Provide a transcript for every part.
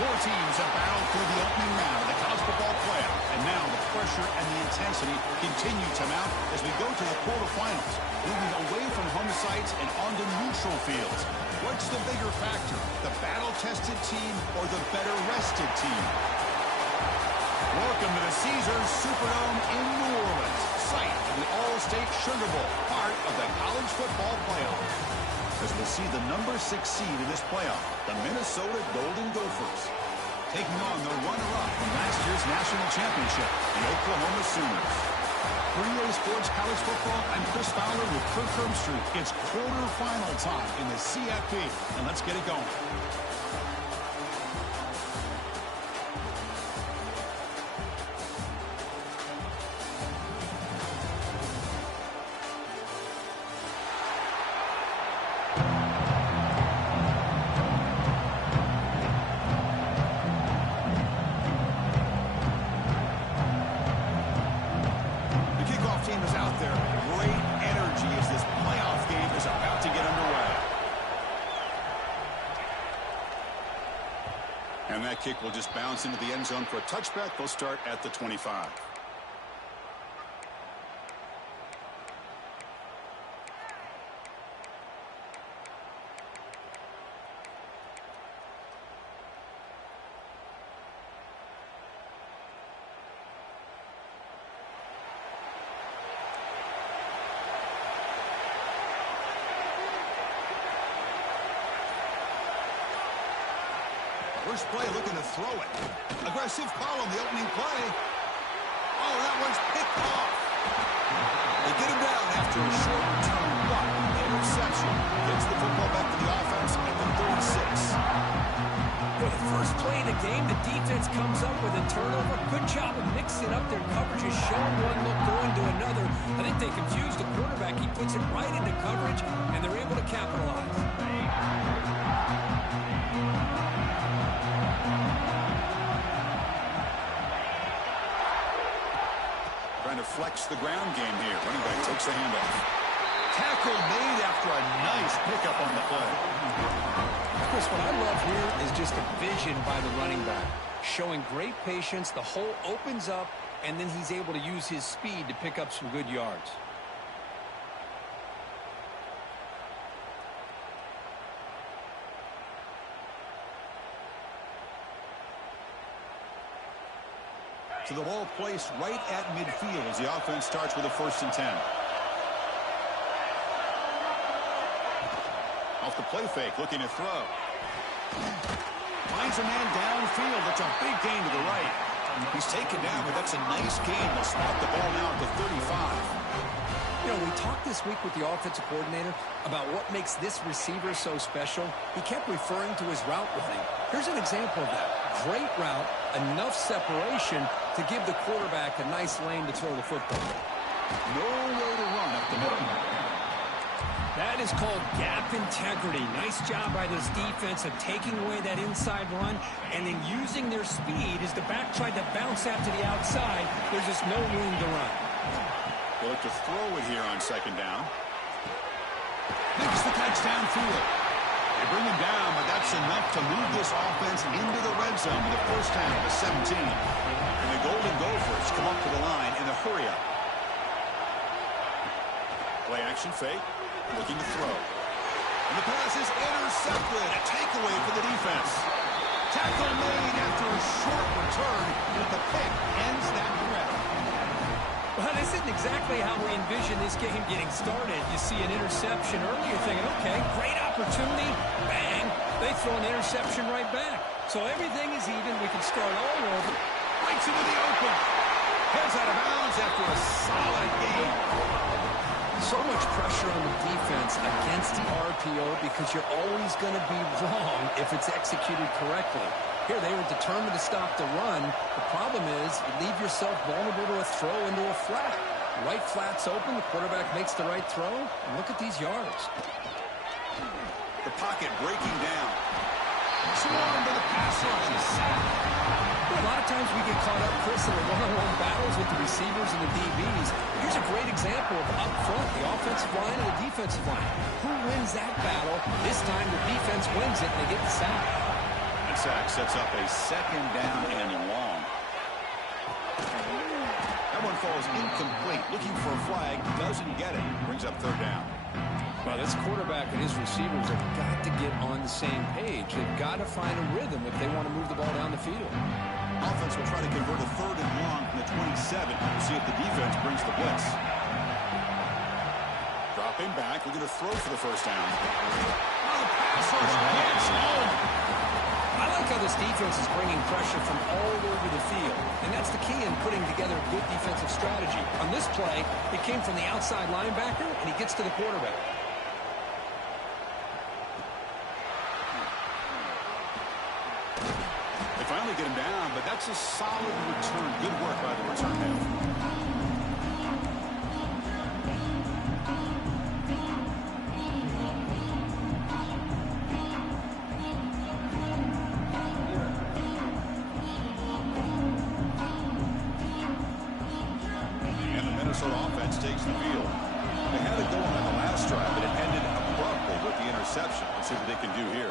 Four teams have battled through the opening round of the college football playoff, and now the pressure and the intensity continue to mount as we go to the quarterfinals, moving away from home sites and onto neutral fields. What's the bigger factor, the battle-tested team or the better-rested team? Welcome to the Caesars Superdome in New Orleans, site of the All-State Sugar Bowl, part of the college football playoff. As we'll see the number 6 seed in this playoff, the Minnesota Golden Gophers, taking on the runner-up from last year's national championship, the Oklahoma Sooners. For EA Sports College Football, I'm Chris Fowler with Kirk Herbstreit. It's quarterfinal time in the CFP, and let's get it going. And that kick will just bounce into the end zone for a touchback. They'll start at the 25. First play looking to throw it. Aggressive call on the opening play. Oh, that one's picked off. They get him down after a short return, but interception gets the football back to the offense at the 36. For the first play of the game, the defense comes up with a turnover. Good job of mixing up their coverages, showing one look, going to another. I think they confused the quarterback. He puts it right into coverage, and they're able to capitalize. Trying to flex the ground game here. Running back takes the handoff. Tackle made after a nice pickup on the play. Chris, what I love here is just the vision by the running back. Showing great patience, the hole opens up, and then he's able to use his speed to pick up some good yards. So the ball placed right at midfield as the offense starts with a 1st and 10. Off the play fake, looking to throw. Finds a man downfield. That's a big gain to the right. He's taken down, but that's a nice gain. They'll spot the ball now at the 35. You know, we talked this week with the offensive coordinator about what makes this receiver so special. He kept referring to his route running. Here's an example of that. Great route, enough separation to give the quarterback a nice lane to throw the football. Nowhere to run up the middle. That is called gap integrity. Nice job by this defense of taking away that inside run and then using their speed as the back tried to bounce out to the outside. There's just no room to run. They'll look to throw it here on 2nd down. Makes the catch downfield. They bring him down, but that's enough to move this offense into the red zone with the first down to 17. And the Golden Gophers come up to the line in a hurry-up. Play action fake, looking to throw. And the pass is intercepted. A takeaway for the defense. Tackle made after a short return, but the pick ends that threat. Well, this isn't exactly how we envision this game getting started. You see an interception early, you're thinking, okay, great opportunity, bang, they throw an interception right back. So everything is even, we can start all over. Breaks into the open. Heads out of bounds after a solid game. So much pressure on the defense against the RPO because you're always going to be wrong if it's executed correctly. Here, they were determined to stop the run. The problem is you leave yourself vulnerable to a throw into a flat. Right flat's open. The quarterback makes the right throw. And look at these yards. The pocket breaking down. Swarmed by the pass rush. A lot of times we get caught up, Chris, in the one-on-one battles with the receivers and the DBs. Here's a great example of up front, the offensive line and the defensive line. Who wins that battle? This time the defense wins it and they get the sack. That sack sets up a second down and long. That one falls incomplete. Looking for a flag. Doesn't get it. Brings up third down. Well, this quarterback and his receivers have got to get on the same page. They've got to find a rhythm if they want to move the ball down the field. Offense will try to convert a third and long from the 27. We'll see if the defense brings the blitz. Dropping back. We're going to throw for the first down. Oh, the pass rush gets home. I like how this defense is bringing pressure from all over the field, and that's the key in putting together a good defensive strategy. On this play, it came from the outside linebacker, and he gets to the quarterback. They finally get him down, but that's a solid return. Good work by the return man. Offense takes the field. They had it going on the last drive, but it ended abruptly with the interception. Let's see what they can do here.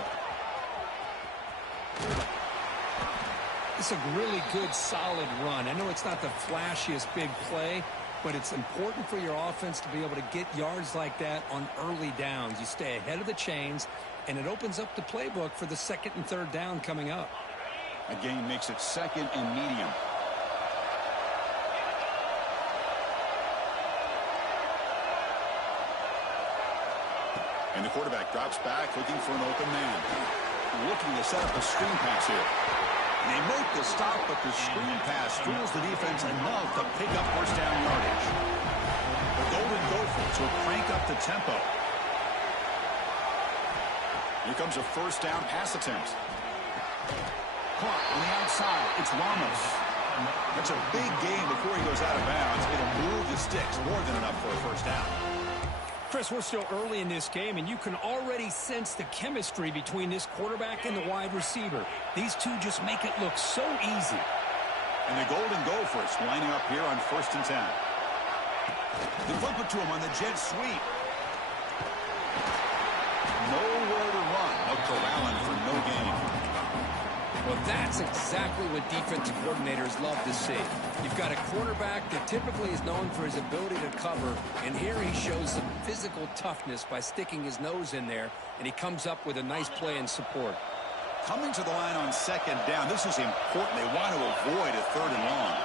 It's a really good, solid run. I know it's not the flashiest big play, but it's important for your offense to be able to get yards like that on early downs. You stay ahead of the chains, and it opens up the playbook for the second and third down coming up. A gain makes it second and medium. And the quarterback drops back, looking for an open man. Looking to set up a screen pass here. And they make the stop, but the screen pass fools the defense enough to pick up first down yardage. The Golden Gophers will crank up the tempo. Here comes a first down pass attempt. Caught on the outside. It's Ramos. That's a big gain before he goes out of bounds. It'll move the sticks more than enough for a first down. Chris, we're still early in this game, and you can already sense the chemistry between this quarterback and the wide receiver. These two just make it look so easy. And the Golden Gophers lining up here on 1st and 10. They flip it to him on the jet sweep. Nowhere to run. Out corralling for no gain. Well, that's exactly what defensive coordinators love to see. You've got a quarterback that typically is known for his ability to cover, and here he shows some physical toughness by sticking his nose in there, and he comes up with a nice play in support. Coming to the line on second down, this is important. They want to avoid a third and long.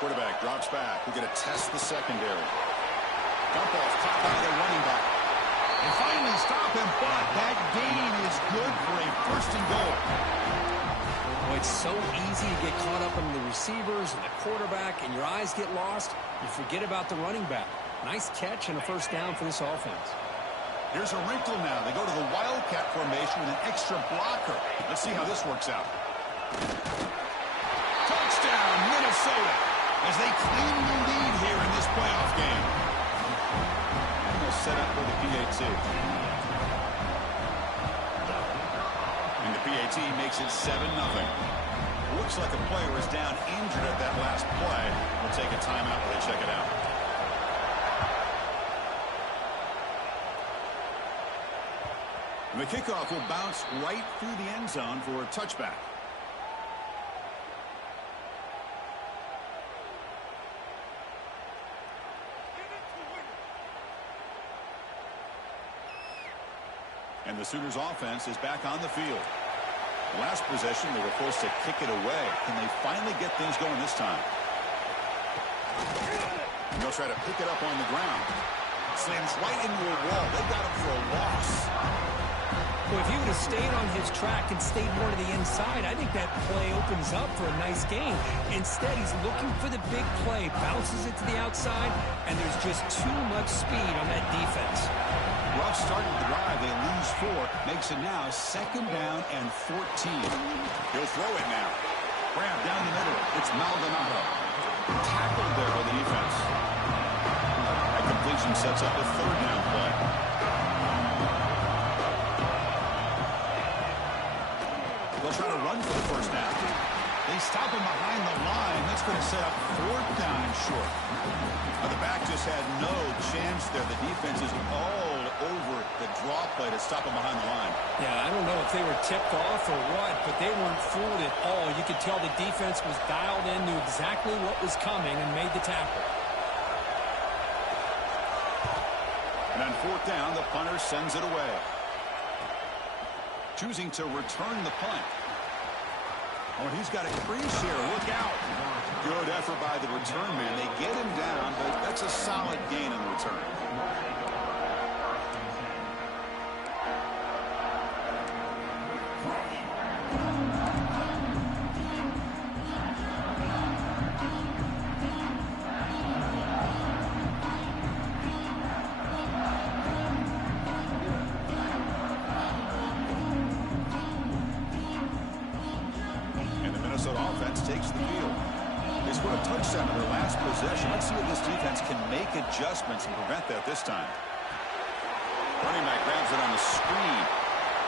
Quarterback drops back. We're going to test the secondary. Dump off, caught by the running back. They finally stop him, but that gain is good for a first and goal. Well, it's so easy to get caught up in the receivers and the quarterback, and your eyes get lost. You forget about the running back. Nice catch and a first down for this offense. Here's a wrinkle now. They go to the Wildcat formation with an extra blocker. Let's see how this works out. Touchdown, Minnesota, as they claim the lead here in this playoff game. Set up for the PAT. And the PAT makes it 7-0. Looks like a player is down injured at that last play. We'll take a timeout while they check it out. And the kickoff will bounce right through the end zone for a touchback. And the Sooners offense is back on the field. Last possession, they were forced to kick it away. Can they finally get things going this time? And they'll try to pick it up on the ground. Slams right into a wall. They got him for a loss. Well, if he would have stayed on his track and stayed more to the inside, I think that play opens up for a nice game. Instead, he's looking for the big play, bounces it to the outside, and there's just too much speed on that defense. Rough start to the drive. They lose 4. Makes it now 2nd down and 14. He'll throw it now. Grab down the middle. It's Maldonado. Tackled there by the defense. That completion sets up a 3rd down play. They'll try to run for the first down. They stop him behind the line. That's going to set up 4th down and short. Now the back just had no chance there. The defense is all over the draw play to stop him behind the line. Yeah, I don't know if they were tipped off or what, but they weren't fooled at all. You could tell the defense was dialed in, knew exactly what was coming, and made the tackle. And on fourth down, the punter sends it away. Choosing to return the punt. Oh, he's got a crease here. Look out. Good effort by the return man. They get him down, but that's a solid gain in the return. Takes the field. They scored a touchdown in their last possession. Let's see if this defense can make adjustments and prevent that this time. Running back grabs it on the screen.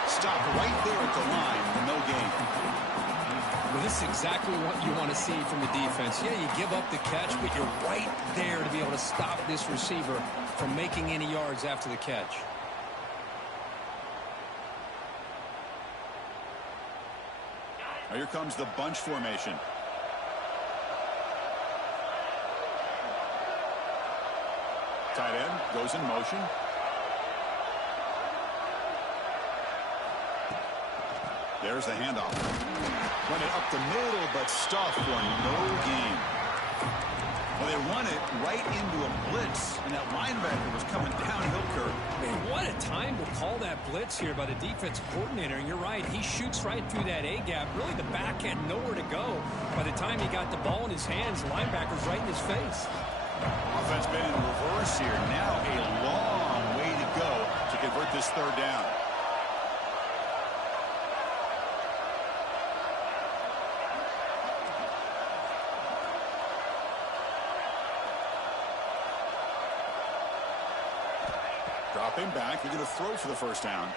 Stopped right there at the line for no gain. Well, this is exactly what you want to see from the defense. Yeah, you give up the catch, but you're right there to be able to stop this receiver from making any yards after the catch. Now here comes the bunch formation. Tight end goes in motion. There's the handoff. Run it up the middle, but stuffed for no gain. Well, they run it right into a blitz, and that linebacker was coming downhill curve. Man, what a time to call that blitz here by the defense coordinator. And you're right, he shoots right through that A-gap. Really, the back had nowhere to go. By the time he got the ball in his hands, the linebacker's right in his face. Offense been in reverse here. Now a long way to go to convert this third down. Dropping back, they're going to throw for the first down.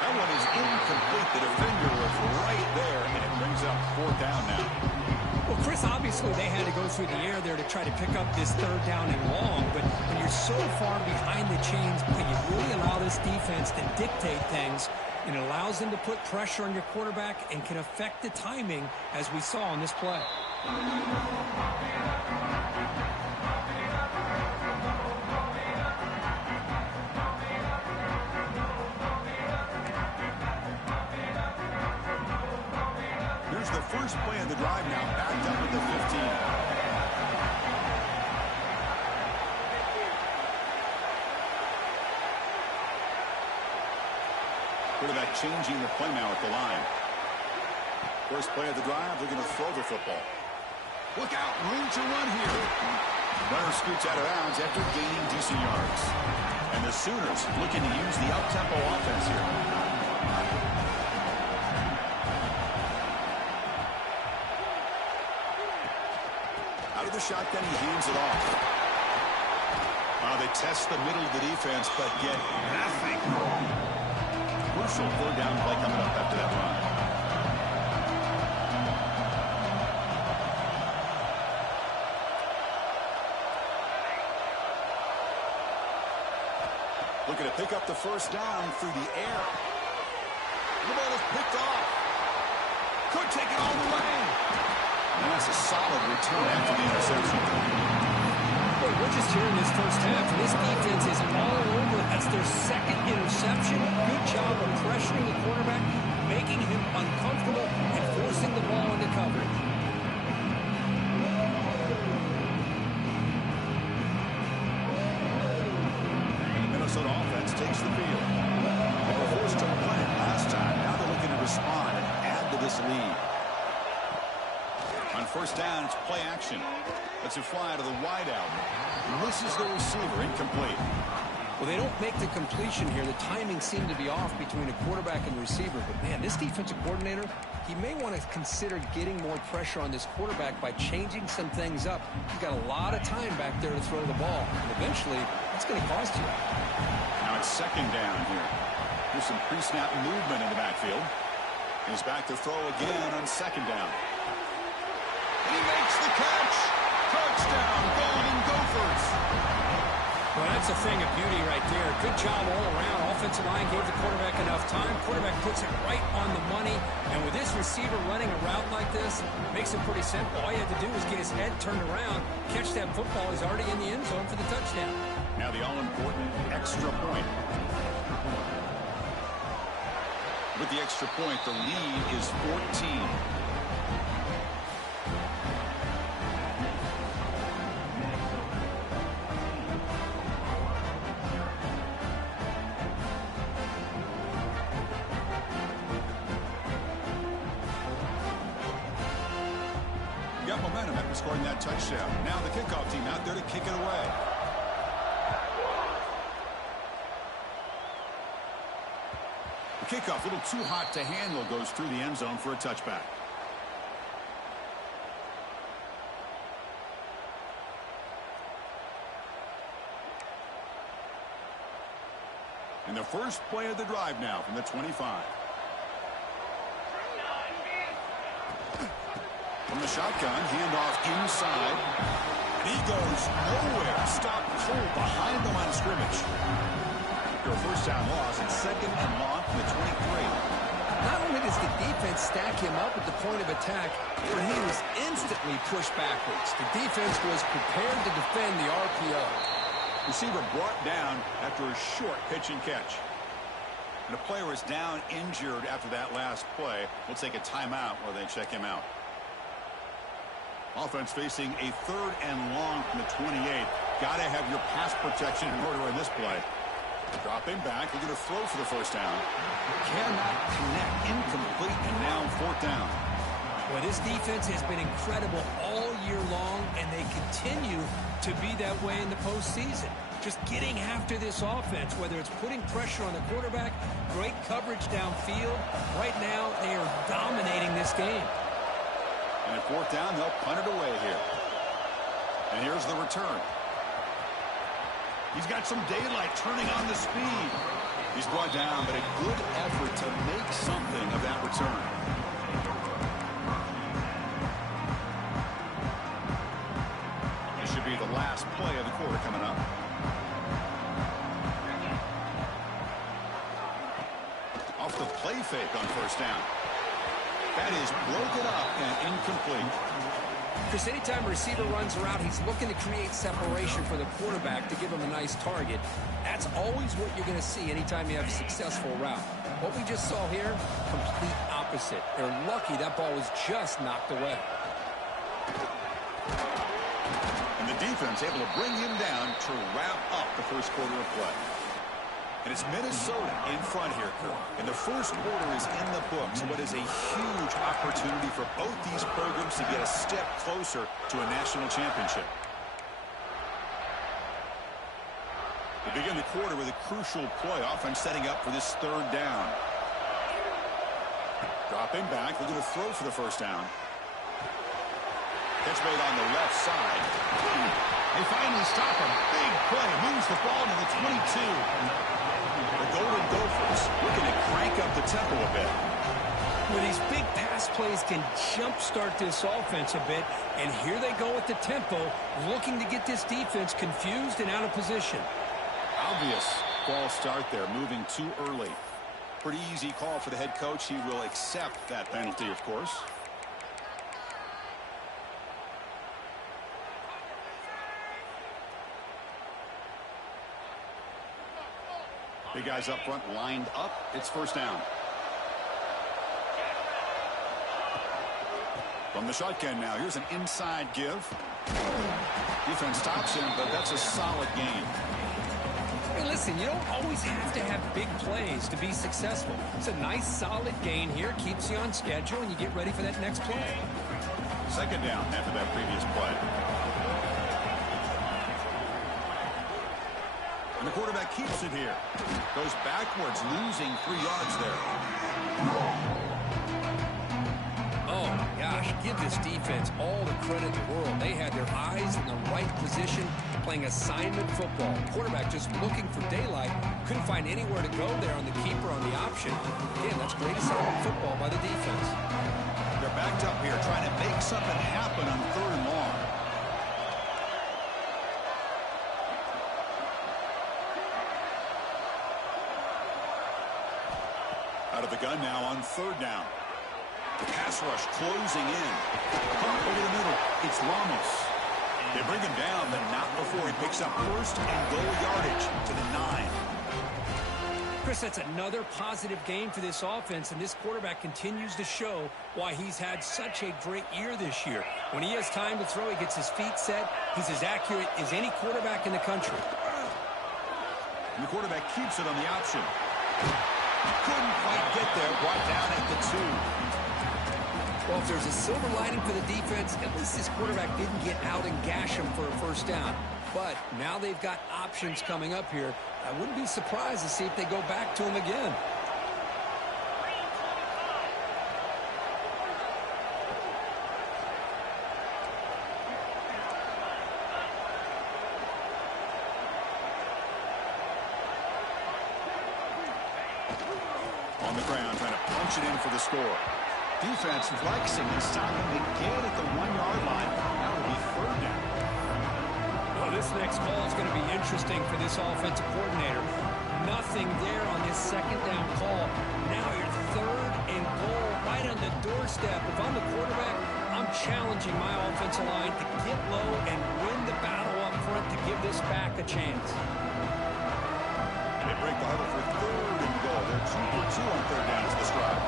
That one is incomplete. The defender was right there, and it brings up fourth down now. Well, Chris, obviously they had to go through the air there to try to pick up this third down and long, but when you're so far behind the chains, you really allow this defense to dictate things, and it allows them to put pressure on your quarterback and can affect the timing, as we saw on this play. The first play of the drive now, backed up at the 15. Quarterback changing the play now at the line. First play of the drive, they're going to throw the football. Look out, room to run here. Runner scoots out of bounds after gaining decent yards. And the Sooners looking to use the up-tempo offense here. Out of the shotgun, he hands it off. They test the middle of the defense, but get nothing. Crucial third down play coming up after that run. Looking to pick up the first down through the air. The ball is picked off. Could take it all the way. And that's a solid return after the interception. Well, we're just here in this first half. This defense is all over. That's their second interception. Good job of pressuring the quarterback, making him uncomfortable, and forcing the ball into coverage. The Minnesota offense takes the field. They were forced to punt it last time. Now they're looking to respond and add to this lead. On first down, it's play action. Lets it fly to the wideout. Misses the receiver, incomplete. Well, they don't make the completion here. The timing seemed to be off between a quarterback and receiver. But, man, this defensive coordinator, he may want to consider getting more pressure on this quarterback by changing some things up. You've got a lot of time back there to throw the ball. And eventually, it's going to cost you. Now it's second down here. There's some pre-snap movement in the backfield. He's back to throw again on second down. And he makes the catch. Touchdown, Golden Gophers. Well, that's a thing of beauty right there. Good job all around. Offensive line gave the quarterback enough time. Quarterback puts it right on the money. And with this receiver running a route like this, makes it pretty simple. All you have to do is get his head turned around, catch that football. He's already in the end zone for the touchdown. Now the all-important extra point. With the extra point, the lead is 14. Got momentum after scoring that touchdown. Now the kickoff team out there to kick it away. The kickoff, a little too hot to handle, goes through the end zone for a touchback. And the first play of the drive now from the 25. From the shotgun, handoff inside. And he goes nowhere. Stopped cold behind the line of scrimmage. After a first down loss, and second and long from the 23. Not only does the defense stack him up at the point of attack, but he was instantly pushed backwards. The defense was prepared to defend the RPO. Receiver brought down after a short pitch and catch. And a player is down injured after that last play. We'll take a timeout while they check him out. Offense facing a third and long from the 28. Got to have your pass protection in order in this play. Dropping back. They're going to throw for the first down. Cannot connect. Incomplete, and now fourth down. Well, this defense has been incredible all year long, and they continue to be that way in the postseason. Just getting after this offense, whether it's putting pressure on the quarterback, great coverage downfield. Right now, they are dominating this game. And at fourth down, they'll punt it away here. And here's the return. He's got some daylight turning on the speed. He's brought down, but a good effort to make something of that return. This should be the last play of the quarter coming up. Off the play fake on first down. That is broken up and incomplete. Chris, anytime a receiver runs a route, he's looking to create separation for the quarterback to give him a nice target. That's always what you're going to see anytime you have a successful route. What we just saw here, complete opposite. They're lucky that ball was just knocked away. And the defense able to bring him down to wrap up the first quarter of play. And it's Minnesota in front here. And the first quarter is in the books. What is a huge opportunity for both these programs to get a step closer to a national championship. They begin the quarter with a crucial play. Offense setting up for this third down. Dropping back. They're going to throw for the first down. Catch made on the left side. They finally stop him. Big play. Moves the ball to the 22. The Golden Gophers looking to crank up the tempo a bit. Well, these big pass plays can jumpstart this offense a bit, and here they go with the tempo, looking to get this defense confused and out of position. Obvious false start there, moving too early. Pretty easy call for the head coach. He will accept that penalty, of course. Big guys up front lined up. It's first down. From the shotgun now. Here's an inside give. Defense stops him, but that's a solid gain. Hey, listen, you don't always have to have big plays to be successful. It's a nice, solid gain here. Keeps you on schedule, and you get ready for that next play. Second down after that previous play. And the quarterback keeps it here. Goes backwards, losing 3 yards there. Oh, my gosh. Give this defense all the credit in the world. They had their eyes in the right position, playing assignment football. Quarterback just looking for daylight. Couldn't find anywhere to go there on the keeper on the option. Again, that's great assignment football by the defense. They're backed up here, trying to make something happen on third and long. Out of the gun now on third down. The pass rush closing in. Pump over the middle. It's Ramos. They bring him down, but not before he picks up first and goal yardage to the 9. Chris, that's another positive game for this offense, and this quarterback continues to show why he's had such a great year this year. When he has time to throw, he gets his feet set. He's as accurate as any quarterback in the country. And the quarterback keeps it on the option. Couldn't quite get there, brought down at the 2. Well, if there's a silver lining for the defense, at least this quarterback didn't get out and gash him for a first down. But now they've got options coming up here. I wouldn't be surprised to see if they go back to him again. On the ground, trying to punch it in for the score. Defense flexing and stopping to get at the 1-yard line. That will be third down. Well, this next call is going to be interesting for this offensive coordinator. Nothing there on this second down call. Now you're third and goal right on the doorstep. If I'm the quarterback, I'm challenging my offensive line to get low and win the battle up front to give this back a chance. They break the huddle for third and goal. They're 2 for 2 on third down to this drive.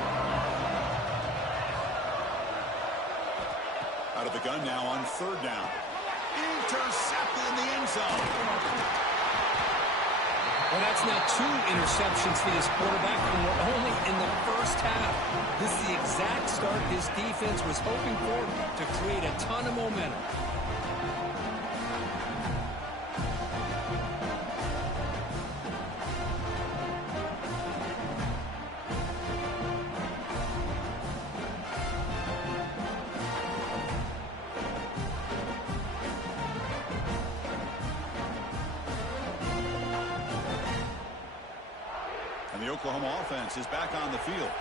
Out of the gun now on third down. Intercepted in the end zone. Well, that's now 2 interceptions for this quarterback, and we're only in the first half. This is the exact start this defense was hoping for to create a ton of momentum. The Oklahoma offense is back on the field.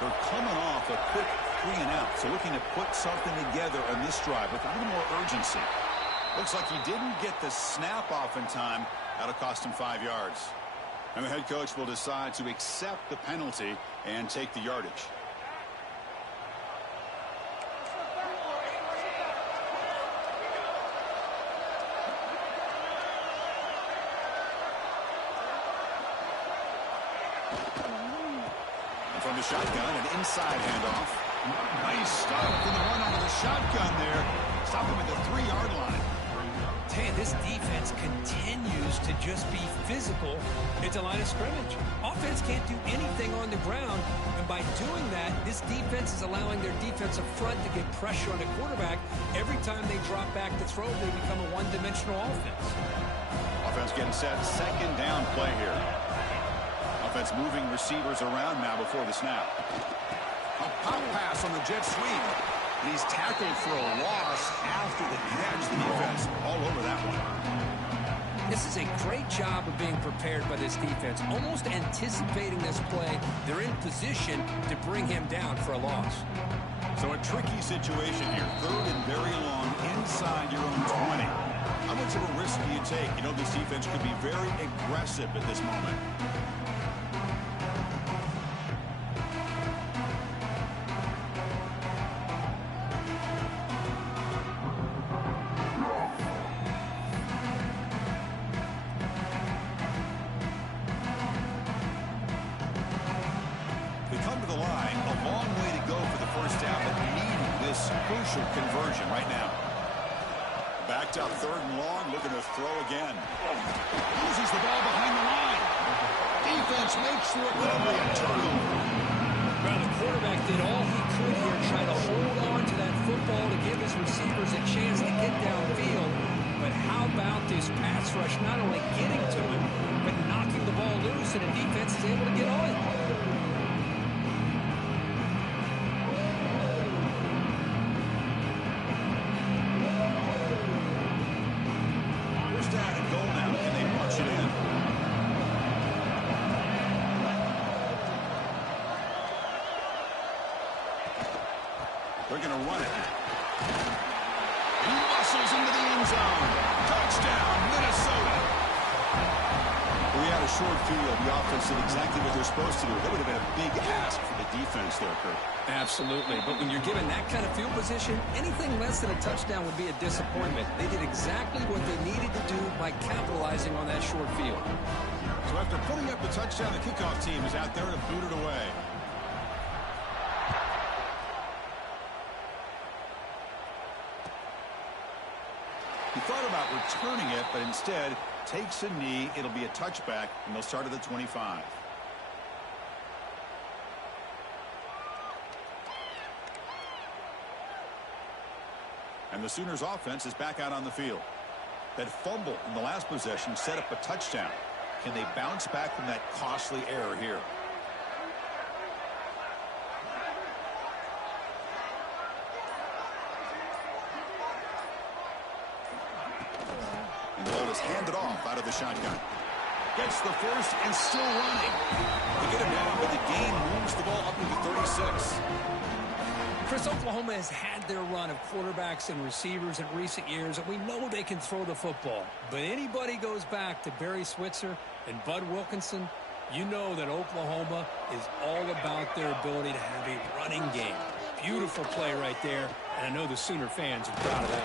They're coming off a quick 3-and-out, so looking to put something together on this drive with a little more urgency. Looks like he didn't get the snap off in time. That'll cost him 5 yards. And the head coach will decide to accept the penalty and take the yardage. From the shotgun, an inside handoff. Nice stuff in the run onto the shotgun there. Stop him at the 3-yard line. Man, this defense continues to just be physical at the line of scrimmage. Offense can't do anything on the ground, and by doing that, this defense is allowing their defensive front to get pressure on the quarterback. Every time they drop back to throw, they become a one-dimensional offense. Offense getting set. Second down play here. Offense moving receivers around now before the snap. A pop pass on the jet sweep. And he's tackled for a loss after the catch. The defense all over that one. This is a great job of being prepared by this defense. Almost anticipating this play, they're in position to bring him down for a loss. So a tricky situation here. Third and very long inside your own 20. How much of a risk do you take? You know, this defense could be very aggressive at this moment. Crucial conversion right now. Backed up third and long, looking to throw again. Loses the ball behind the line. Defense makes the recovery and turnover. Well, the quarterback did all he could here, trying to hold on to that football to give his receivers a chance to get downfield. But how about this pass rush not only getting to him, but knocking the ball loose, and the defense is able to get on it. They're going to run it. He muscles into the end zone. Touchdown, Minnesota. We had a a short field, the offense did exactly what they're supposed to do. That would have been a big ask for the defense there, Kurt. Absolutely. But when you're given that kind of field position, anything less than a touchdown would be a disappointment. They did exactly what they needed to do by capitalizing on that short field. So after putting up the touchdown, the kickoff team is out there to boot it away. He thought about returning it, but instead takes a knee. It'll be a touchback, and they'll start at the 25. And the Sooners offense is back out on the field. That fumble in the last possession set up a touchdown. Can they bounce back from that costly error here? And the ball is handed off out of the shotgun. Gets the first and still running. They get him down, but the gain moves the ball up to the 36. Chris, Oklahoma has had their run of quarterbacks and receivers in recent years, and we know they can throw the football. But anybody goes back to Barry Switzer and Bud Wilkinson, you know that Oklahoma is all about their ability to have a running game. Beautiful play right there, and I know the Sooner fans are proud of that.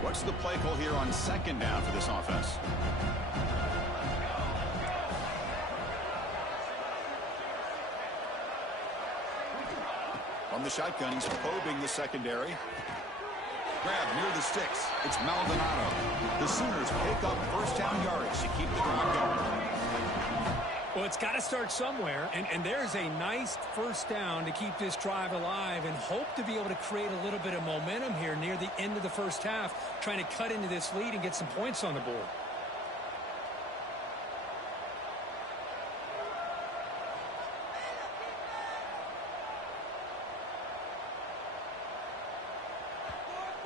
What's the play call here on second down for this offense? From the shotgun, he's probing the secondary. Grab near the sticks. It's Maldonado. The Sooners pick up first down yardage to keep the drive going. Well, it's got to start somewhere, and there's a nice first down to keep this drive alive and hope to be able to create a little bit of momentum here near the end of the first half, trying to cut into this lead and get some points on the board.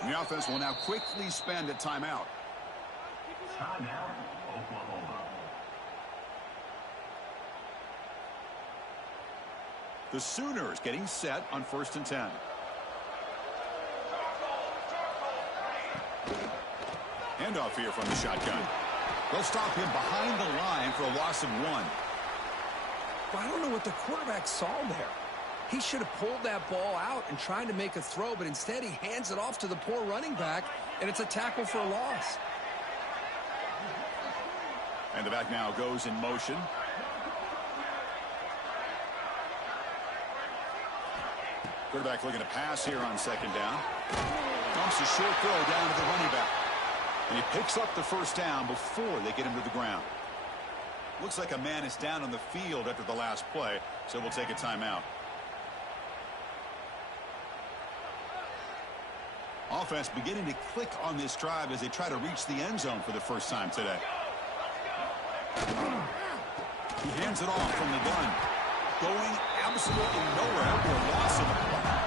And the offense will now quickly spend a timeout. Timeout, Oklahoma. The Sooners getting set on 1st and 10. Handoff here from the shotgun. They'll stop him behind the line for a loss of 1. But I don't know what the quarterback saw there. He should have pulled that ball out and tried to make a throw, but instead he hands it off to the poor running back, and it's a tackle for a loss. And the back now goes in motion. Quarterback looking to pass here on second down. Dumps a short throw down to the running back. And he picks up the first down before they get him to the ground. Looks like a man is down on the field after the last play, so we'll take a timeout. Offense beginning to click on this drive as they try to reach the end zone for the first time today. He hands it off from the gun. Going absolutely nowhere for a loss of a play.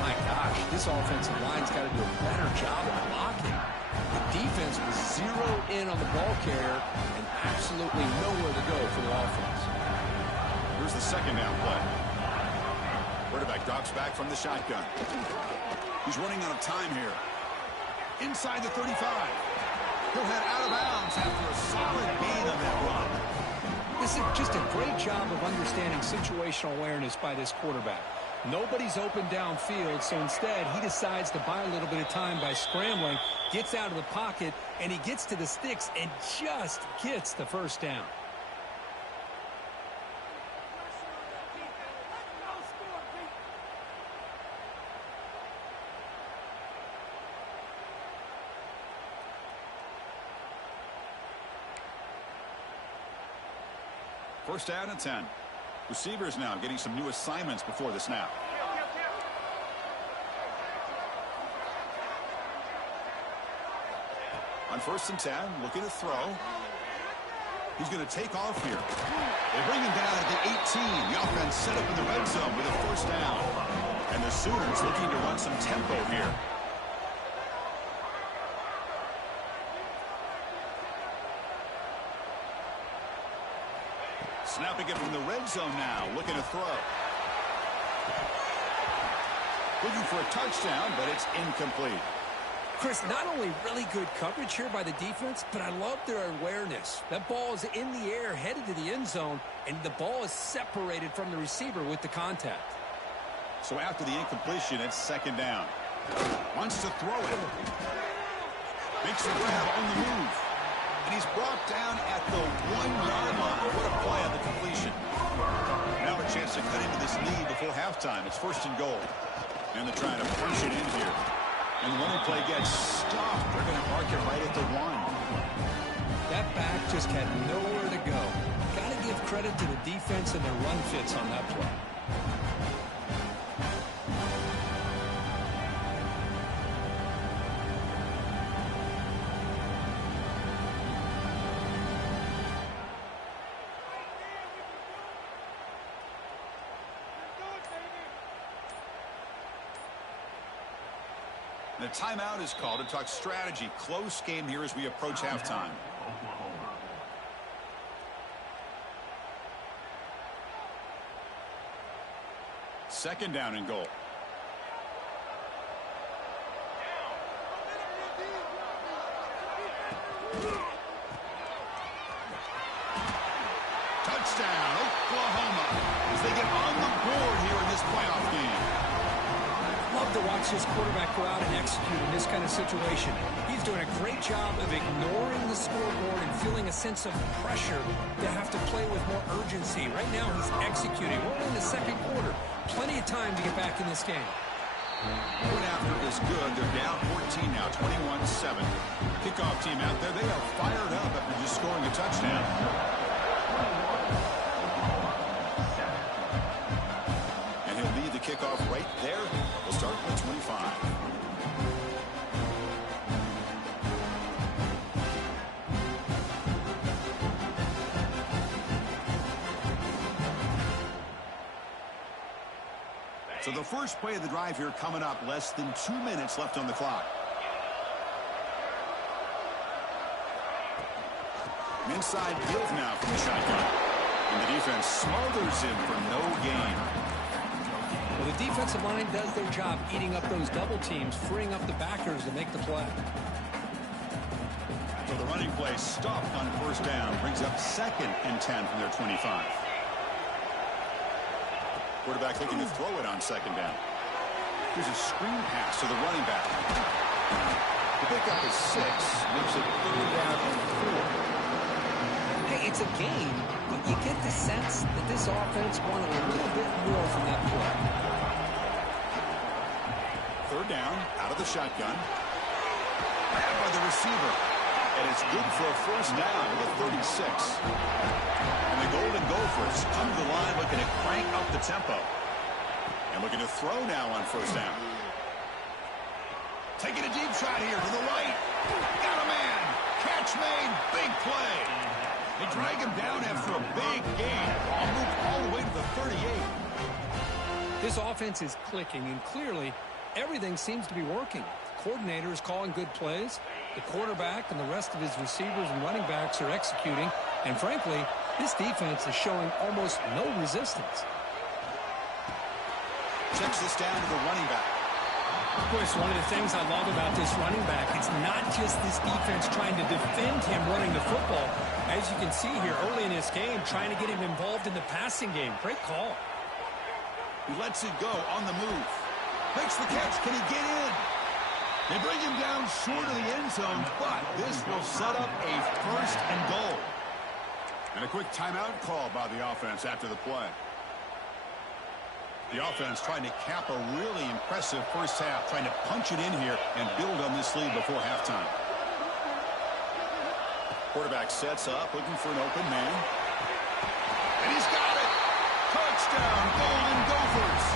My gosh, this offensive line's got to do a better job of blocking. The defense was zeroed in on the ball carrier and absolutely nowhere to go for the offense. Here's the second down play. Quarterback drops back from the shotgun. He's running out of time here. Inside the 35. He'll head out of bounds after a solid gain on that run. This is just a great job of understanding situational awareness by this quarterback. Nobody's open downfield, so instead he decides to buy a little bit of time by scrambling, gets out of the pocket, and he gets to the sticks and just gets the first down. First down and 10. Receivers now getting some new assignments before the snap. On 1st and 10, looking to throw. He's going to take off here. They bring him down at the 18. The offense set up in the red zone with a first down. And the Sooners looking to run some tempo here. Snapping it from the red zone now, looking to throw. Looking for a touchdown, but it's incomplete. Chris, not only really good coverage here by the defense, but I love their awareness. That ball is in the air, headed to the end zone, and the ball is separated from the receiver with the contact. So after the incompletion, it's second down. Wants to throw it. Makes a grab on the move. And he's brought down at the 1-yard line. What a play on the completion. Now a chance to cut into this lead before halftime. It's first and goal. And they're trying to punch it in here. And the running play gets stopped. They're going to mark it right at the 1. That back just had nowhere to go. Got to give credit to the defense and their run fits on that play. The timeout is called to talk strategy. Close game here as we approach halftime. Second down and goal. Touchdown, Oklahoma, as they get on the board here in this playoff game. Love to watch this quarterback go out and execute in this kind of situation. He's doing a great job of ignoring the scoreboard and feeling a sense of pressure to have to play with more urgency. Right now he's executing. We're in the second quarter. Plenty of time to get back in this game. Point after is good. They're down 14 now, 21-7. Kickoff team out there. They are fired up after just scoring a touchdown. And he'll lead the kickoff right there. We'll start with 25. So the first play of the drive here coming up, less than 2 minutes left on the clock. Inside field now from the shotgun. And the defense smothers him for no gain. Well, the defensive line does their job eating up those double teams, freeing up the backers to make the play. So the running play stopped on first down. Brings up 2nd and 10 from their 25. Quarterback looking to throw it on second down. Here's a screen pass to the running back. The pickup is 6. Makes it 3rd down and 4. Hey, it's a game, but you get the sense that this offense wanted a little bit more from that play. 3rd down, out of the shotgun. Grabbed by the receiver. And it's good for a first down with 36. And the Golden Gophers come to the line looking to crank up the tempo. And looking to throw now on first down. Taking a deep shot here to the right. Got a man. Catch made. Big play. They drag him down after a big gain. Ball moved all the way to the 38. This offense is clicking, and clearly everything seems to be working. The coordinator is calling good plays. The quarterback and the rest of his receivers and running backs are executing. And frankly, this defense is showing almost no resistance. Checks this down to the running back. Of course, one of the things I love about this running back, it's not just this defense trying to defend him running the football. As you can see here early in this game, trying to get him involved in the passing game. Great call. He lets it go on the move. Makes the catch. Can he get in? They bring him down short of the end zone, but this will set up a 1st and goal. And a quick timeout call by the offense after the play. The offense trying to cap a really impressive first half, trying to punch it in here and build on this lead before halftime. Quarterback sets up, looking for an open man. And he's got it! Touchdown, Golden Gophers!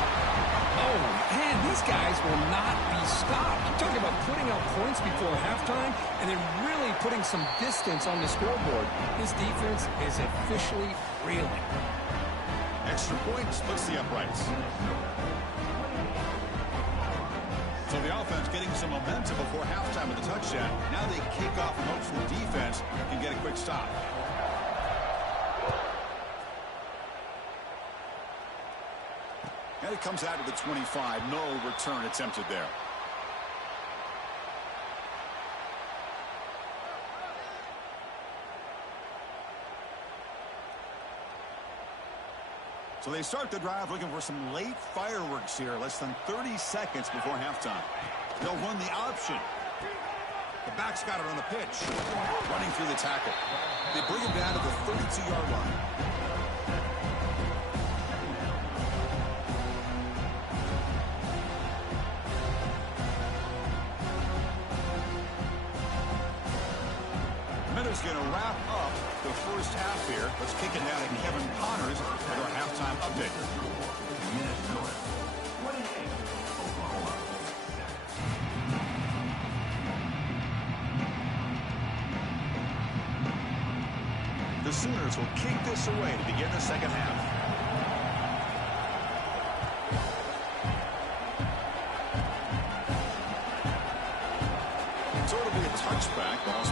Oh, And these guys will not be stopped. I'm talking about putting up points before halftime and then really putting some distance on the scoreboard. This defense is officially reeling. Extra point splits the uprights. So the offense getting some momentum before halftime with the touchdown. Now they kick off and hopes the defense can get a quick stop. And it comes out to the 25. No return attempted there. So they start the drive looking for some late fireworks here. Less than 30 seconds before halftime. They'll run the option. The back's got it on the pitch. Running through the tackle. They bring him down to the 32-yard line. Minutes going to wrap up the first half here. Let's kick it down to Kevin Connors with our halftime update. Minnesota 28, Oklahoma 7. The Sooners will kick this away to begin the second half. So it'll be a touchback. Ball's